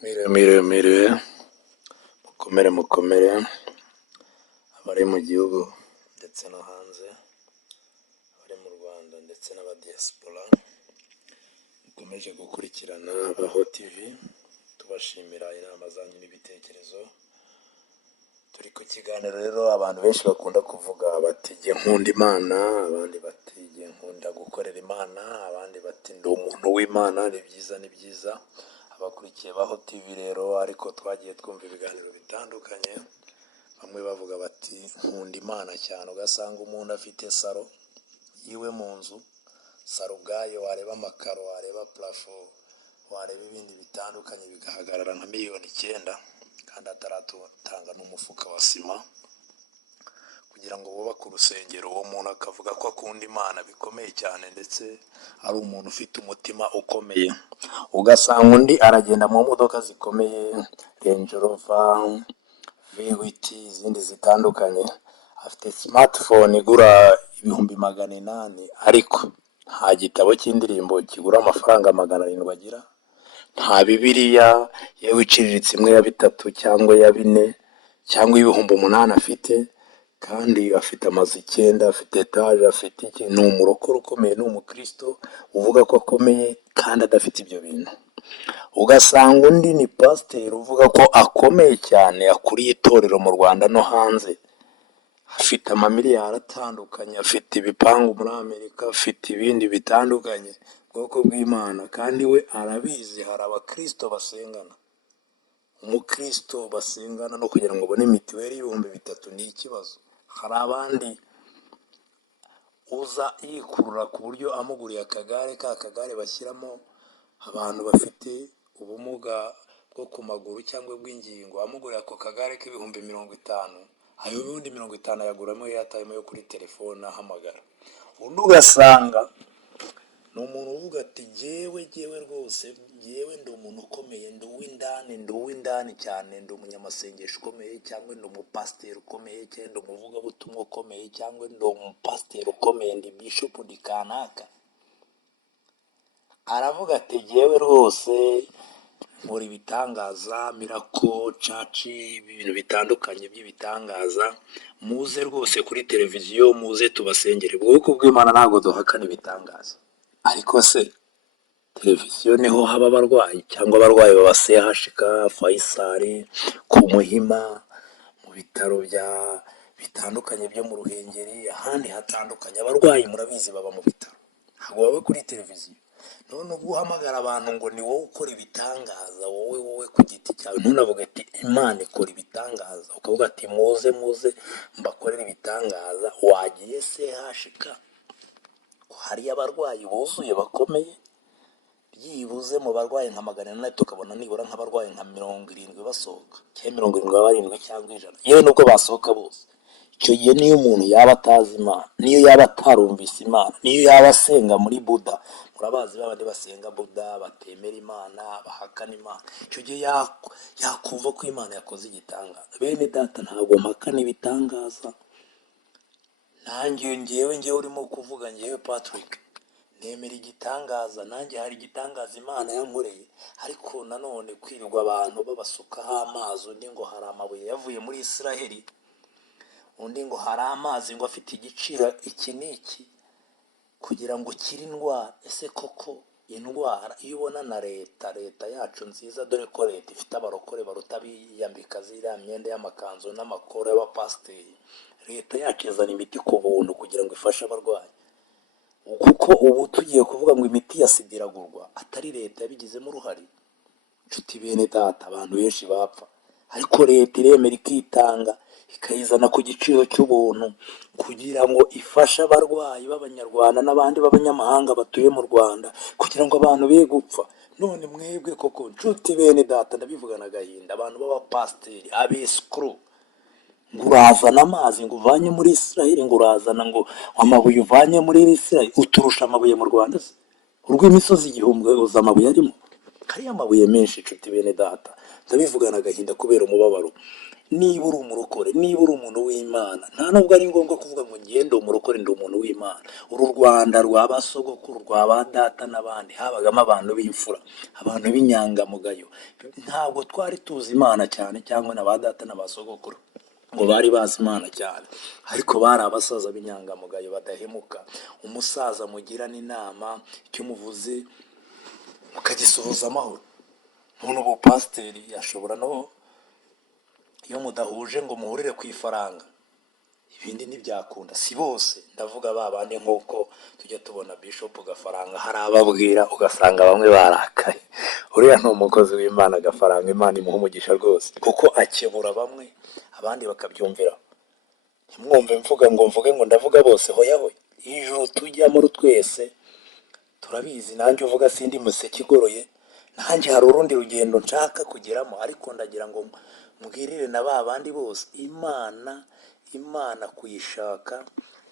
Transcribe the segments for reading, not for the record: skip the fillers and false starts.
Mwiriwe, mukomere abari mu gihugu ndetse no hanze, abari mu Rwanda ndetse n'abadiaspora mukomeje gukurikirana Baho TV, tubashimira inama zanyu n'ibitekerezo. Turi ku kiganiro rero abantu benshi bakunda kuvuga bati jye nkunda Imana, abandi bati jye nkunda gukorera Imana, abandi bati ndi umuntu w'Imana. Ni byiza abakurikiye Baho TV rero, ariko twagiye twumva ibiganiro bitandukanye, bamwe bavuga bati nkunda Imana cyane, ugasanga umuntu afite saro yiwe mu nzu, saro ubwayo wareba amakaro, wareba plafo, wareba ibindi bitandukanye bigahagarara nka miliyoni 9 kandi ataratanga n'umufuka wa sima kugira ngo bubake urusengero. Uwo muntu akavuga ko akunda Imana bikomeye cyane, ndetse ari umuntu ufite umutima ukomeye. Ugasanga undi aragenda mu modoka zikomeye, Range Rover, V8, izindi zitandukanye, afite smartphone igura 800,000, ariko nta gitabo cy'indirimbo kigura amafaranga 700 agira, nta Bibiliya yewe iciriritse imwe ya 3 cyangwa ya 4 cyangwa 8,000 afite, kandi afite amazu 9, afite etaje, afite iki. Ni umurokore ukomeye, ni umukristo uvuga ko akomeye kandi adafite ibyo bintu. Ugasanga undi ni pasiteri uvuga ko akomeye cyane, akuriye itorero mu Rwanda no hanze, afite amamiliyari atandukanye, afite ibipangu muri Amerika, afite ibindi bitandukanye, ubwoko bw'Imana, kandi we arabizi. Hari abakristo basengana, umukristo basengana no kugira ngo ubone mitiweli y'ibihumbi 3 ni ikibazo. Hari abandi uza yikurura ku buryo amuguriye akagare, ka kagare bashyiramo abantu bafite ubumuga bwo ku maguru cyangwa bw'ingingo, amuguriye ako kagare k'ibihumbi 50, ayo y'ubundi 50 yaguramo yatayemo yo kuri telefone ahamagara. Undi ugasanga ni umuntu uvuga ati jyewe rwose, jyewe ndi umuntu ukomeye, ndi uw'indani cyane, ndi umunyamasengesho ukomeye, cyangwa ndi umupasiteri ukomeye, cyangwa ndi umuvugabutumwa ukomeye, cyangwa ndi umupasiteri ukomeye, ndi bishop, ndi kanaka. Aravuga ati jyewe rwose nkora ibitangaza, miracle church, ibintu bitandukanye by'ibitangaza, muze rwose kuri televiziyo, muze tubasengere. Ubwoko bw'Imana ntabwo duhakana ibitangaza, ariko se televiziyo niho haba abarwayi, cyangwa abarwayi babasehashika, Faisal, ku Muhima, mu bitaro bya bitandukanye byo mu Ruhengeri, ahandi hatandukanye. Abarwayi murabizi baba mu bitaro, ntabwo baba kuri televiziyo. None ubwo uhamagara abantu ngo ni wowe ukora ibitangaza, wowe ku giti cyawe, ntunavuga ati Imana ikora ibitangaza, ukavuga ati muze mbakorere ibitangaza. Wagiye sehashika, hari abarwayi buzuye bakomeye, byibuze mu barwayi nka 400 tukabona nibura nk'abarwayi nka 70 basohoka, cyangwa 77 cyangwa 100, yewe nubwo basohoka bose. Icyo gihe niyo umuntu yaba atazi Imana, niyo yaba atarumvise Imana, niyo yaba asenga muri Buda, murabazi babandi basenga Buda, batemera Imana, bahakana Imana, icyo gihe yakumva ko Imana yakoze igitangaza. Bene data, ntabwo mpakana ibitangaza. Nanjye njyewe urimo kuvuga, njyewe Patrick, nemera igitangaza. Nanjye hari igitangaza Imana yankoreye, ariko nanone kwirirwa abantu babasukaho amazi, undi ngo hari amabuye yavuye muri Israheli, undi ngo hari amazi ngo afite igiciro iki n'iki kugira ngo ukire indwara. Ese koko indwara iyo ubona na leta yacu nziza, dore ko leta ifite abarokore baruta biyambika ziriya myenda y'amakanzu n'amakoro y'abapasiteri, leta yacu izana imiti ku buntu kugira ngo ifashe abarwayi. Kuko ubu tugiye kuvuga ngo imiti ya sida iragurwa, atari leta yabigizemo uruhare. Nshuti bene data, abantu benshi bapfa, ariko leta iremera ikitanga, ikayizana ku giciro cy'ubuntu kugira ngo ifashe abarwayi b'abanyarwanda n'abandi b'abanyamahanga batuye mu Rwanda, kugira ngo abantu be gupfa. None mwebwe koko nshuti bene data, ndabivugana agahinda, abantu b'abapasiteri, abesikuru, ngo urazana amazi ngo uvanye muri Israheli, ngo urazana ngo amabuye uvanye muri Israheli. Uturusha amabuye mu Rwanda se? Urw'imisozi 1000 uza amabuye arimo? Hariya amabuye menshi. Nshuti bene data, ndabivugana agahinda kubera umubabaro. niba uri umurokore, niba uri umuntu w'Imana, nta nubwo ari ngombwa kuvuga ngo ngende umurokore ndi umuntu w'Imana. uru Rwanda rwa ba sogokuru, rwa ba data n'abandi, habagamo abantu b'imfura, abantu b'inyangamugayo. Ntabwo twari tuzi Imana cyane, cyangwa na ba data na ba sogokuru ngo bari bazi Imana cyane, ariko bari abasaza b'inyangamugayo badahemuka. Umusaza mugirana inama, icyo muvuze mukagisohoza amahoro. none ubu pasiteri ashobora no, iyo mudahuje ngo muhurire ku ifaranga, ibindi ntibyakunda. Si bose, ndavuga ba bandi nk'uko tujya tubona Bishop Gafaranga hari ababwira ugasanga bamwe barakaye. Uriya ni umukozi w'Imana Gafaranga, Imana imuha umugisha rwose, kuko akebura bamwe abandi bakabyumvira. Ntimwumve mvuga ngo mvuge ngo ndavuga bose, hoya hoya. Ijuru tujyamo twese turabizi, nanjye uvuga sindi museke igoroye, nanjye hari urundi rugendo nshaka kugeramo, ariko ndagira ngo mbwirire na ba bandi bose, Imana kuyishaka,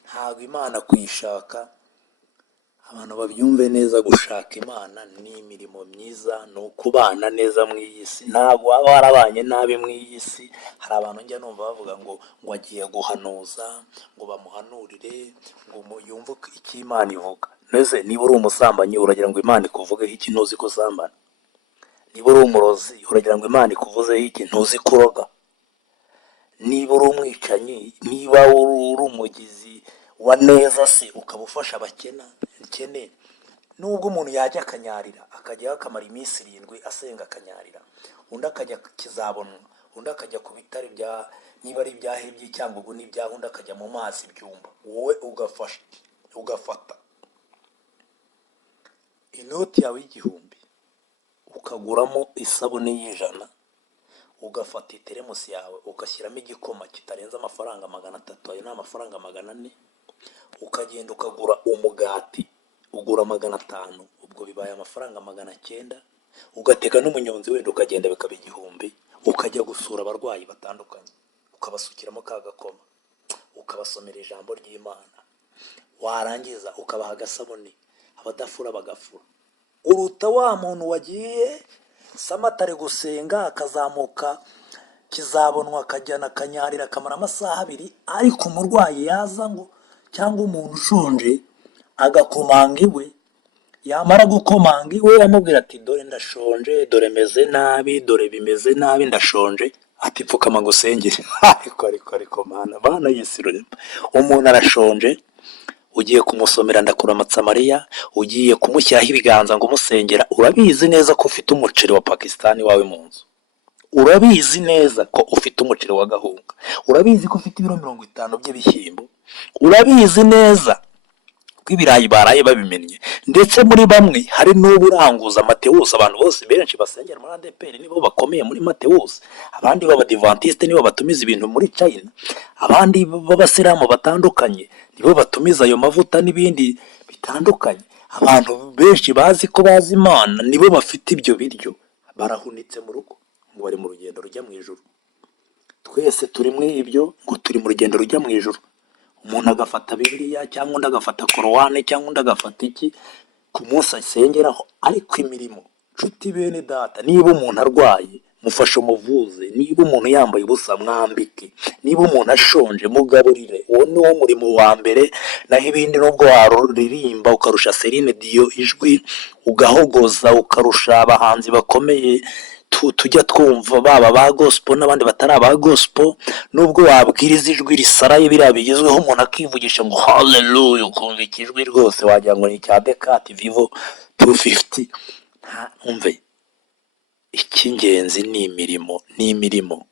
ntabwo Imana kuyishaka, abantu babyumve neza. Gushaka Imana ni imirimo myiza, ni ukubana neza mu iyi si. Ntabwo waba warabanye nabi mu iyi si. Hari abantu njya numva bavuga ngo agiye guhanuza, ngo bamuhanurire, ngo yumve icyo Imana ivuga. Mbese niba uri umusambanyi uragira ngo Imana ikuvugeho iki? Ntuzi ko usambana. Niba uri umurozi uragira ngo Imana ikuvuzeho iki? Ntuzi kuroga. Niba uri umwicanyi, niba uri umugizi wa neza se, ukaba ufasha abakene, nubwo umuntu yajya akanyarira, akajyaho akamara iminsi 7 asenga akanyarira, undi akajya kizabonwa, undi akajya ku bitare bya, niba ari ibyahebye cyangwa ubu n'ibyaha, undi akajya mu mazi byumba, wowe ugafata inoti yawe y'1,000 ukaguramo isabune y'100, ugafata iteremusi yawe ugashyiramo igikoma kitarenze amafaranga 300, ayo ni amafaranga 400, ukagenda ukagura umugati ugura 500, ubwo bibaye amafaranga 900, ugateka n'umunyonzi wenda ukagenda bikaba 1,000, ukajya gusura abarwayi batandukanye, ukabasukiramo ka gakoma, ukabasomera ijambo ry'Imana, warangiza ukabaha agasabune, abadafura bagafura. Uruta wa muntu wagiye Samatare gusenga, akazamuka kizabonwa, akajyana akanyarira, akamara amasaha 2, ariko umurwayi yaza ngo, cyangwa umuntu ushonje agakomanga iwe, yamara gukomanga iwe amubwira ati dore ndashonje, dore meze nabi, dore bimeze nabi, ndashonje, ati pfukama ngusengere. ariko bana yisirure, umuntu arashonje, ugiye kumusomera ndakuramutsa Mariya, ugiye kumushyiraho ibiganza ngo umusengera, urabizi neza ko ufite umuceri wa Pakistani wawe mu nzu, urabizi neza ko ufite umuceri wa Gahunga, urabizi ko ufite ibiro 50 by'ibishyimbo, urabizi neza ko ibirayi baraye babimennye, ndetse muri bamwe hari n'uburanguza Mateus. Abantu bose benshi basengera muri ADPR nibo bakomeye muri Mateus, abandi b'Abadiventiste nibo batumiza ibintu muri China, abandi b'Abasilamu batandukanye nibo batumiza ayo mavuta n'ibindi bitandukanye. Abantu benshi bazi ko bazi Imana nibo bafite ibyo biryo, barahunitse mu rugo ngo bari mu rugendo rujya mu ijuru. Twese turi muri ibyo ngo turi mu rugendo rujya mu ijuru. Umuntu agafata Bibiliya, cyangwa undi agafata Korowani, cyangwa undi agafata iki ku munsi asengeraho, ariko imirimo, nshuti bene data, niba umuntu arwaye mufashe umuvuze, niba umuntu yambaye ubusa mwambike, niba umuntu ashonje mugaburire. Uwo ni wo murimo wa mbere. Naho ibindi nubwo waruririmba ukarusha Celine Dion ijwi, ugahogoza ukarusha abahanzi bakomeye tujya twumva, baba ba gospel n'abandi batari aba gospel, nubwo wabwiriza ijwi risaraye biriya bigezweho, umuntu akivugisha ngo haleluya, ukumva ikijwi rwose wagira ngo ni cya Decat Vivo 250. Umve, icy'ingenzi ni imirimo.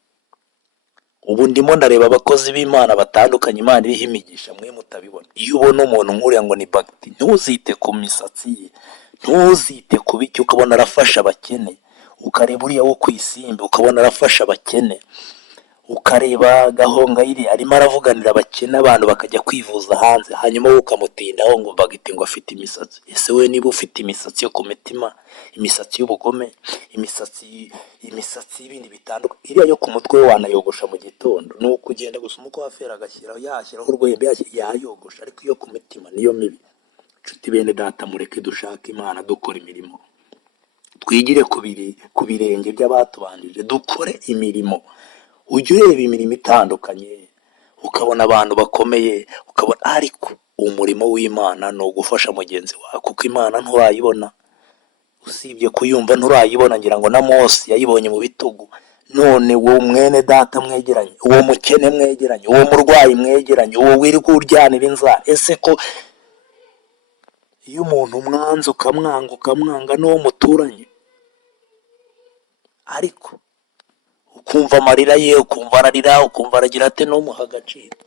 Ubu ndimo ndareba abakozi b'Imana batandukanye, Imana iriho imigisha, mwe mutabibona. Iyo ubona umuntu nk'uriya ngo ni bagiti, ntuzite ku misatsi ye, ntuzite ku biki, ukabona arafasha abakene. Ukareba uriya wo ku Isimbi ukabona arafasha abakene, ukareba Gahongayire arimo aravuganira abakene, abantu bakajya kwivuza hanze, hanyuma wowe ukamutindaho ngo bagite ngo afite imisatsi. Ese we niba ufite imisatsi yo ku mitima, imisatsi y'ubugome, imisatsi y'ibindi bitandukanye, iriya yo ku mutwe we wanayogosha mu gitondo, ni ukugenda gusa umukwaferi yashyiraho urwembe yayogosha, ariko iyo ku mitima niyo mibi. Nshuti bene data, mureke dushaka Imana, dukora imirimo, twigire ku birenge by'abatubanjije, dukore imirimo. ujya ureba imirimo itandukanye ukabona abantu bakomeye, ukabona ariko umurimo w'Imana ni ugufasha mugenzi wawe, kuko Imana nturayibona, usibye kuyumva nturayibona. Ngira ngo na Mose yayibonye mu bitugu. None uwo mwene data mwegeranye, uwo mukene mwegeranye, uwo murwayi mwegeranye, uwo wirirwa uryanira inzara, ese ko iyo umuntu umwanze ukamwanga n'uwo muturanye, ariko ukumva amarira ye, ukumva ararira, ukumva aragira ate, ntumuhe agaciro.